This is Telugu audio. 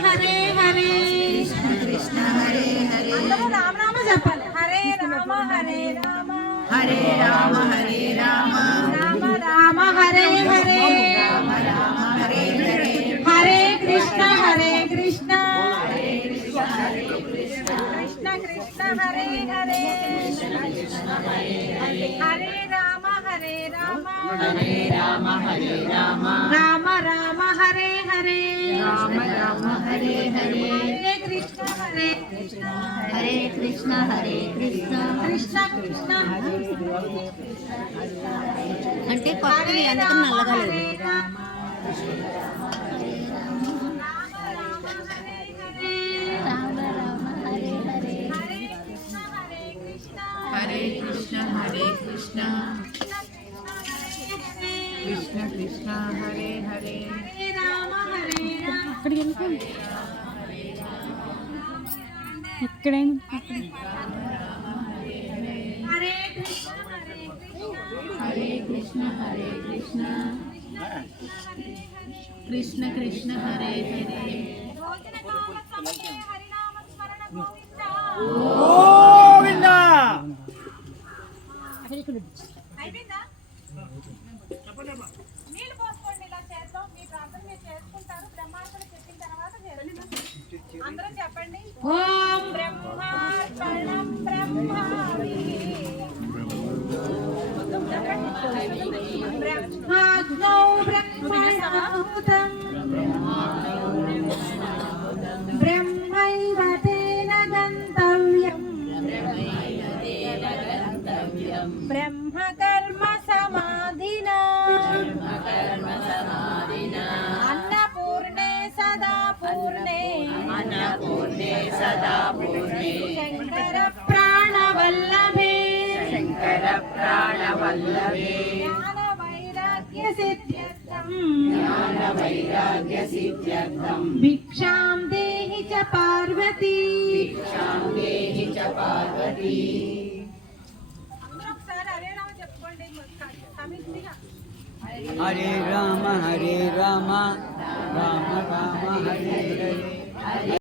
హరే హరే కృష్ణ హరే హరే అందరూ రామ రామ చెప్పాలి. హరే రామ హరే రామ హరే రామ హరే రామ రామ రామ హరే హరే రామ రామ హరే హరే హరే కృష్ణ కృష్ణ కృష్ణ హరే హరే హరే రామ హరే రామ హరే రామ హరే రామ రామ రామ హరే హరే రామ రామ హరే హరే హరే కృష్ణ హరే కృష్ణ కృష్ణ కృష్ణ అంటే కొత్తది అందుకని నల్లగా లేదు. హరే కృష్ణ హరే కృష్ణ కృష్ణ కృష్ణ హరే హరే అక్కడికి వెళ్ళిపోండి. ఎక్కడైనా హరే కృష్ణ హరే కృష్ణ కృష్ణ కృష్ణ హరే హరే అయిపోయిందా? నీళ్ళు పోసుకోండి. ఇలా చేద్దాం. మీ ప్రార్థన మీరు చేసుకుంటారు. బ్రహ్మార్పణ చెప్పిన తర్వాత చేద్దాం. అందరం చెప్పండి. ఓం బ్రహ్మార్పణం బ్రహ్మావి బ్రహ్మాగ్నౌ బ్రహ్మణాహుతం బ్రహ్మైవ తేన గంతవ్యం బ్రహ్మకర్మ సమాధినా అన్నపూర్ణే సదా పూర్ణే శంకర ప్రాణవల్లభే జ్ఞాన వైరాగ్య సిద్ధ్యర్థం భిక్షాం దేహి చ పార్వతీ. హరే రామ రామ రామ హరే హరే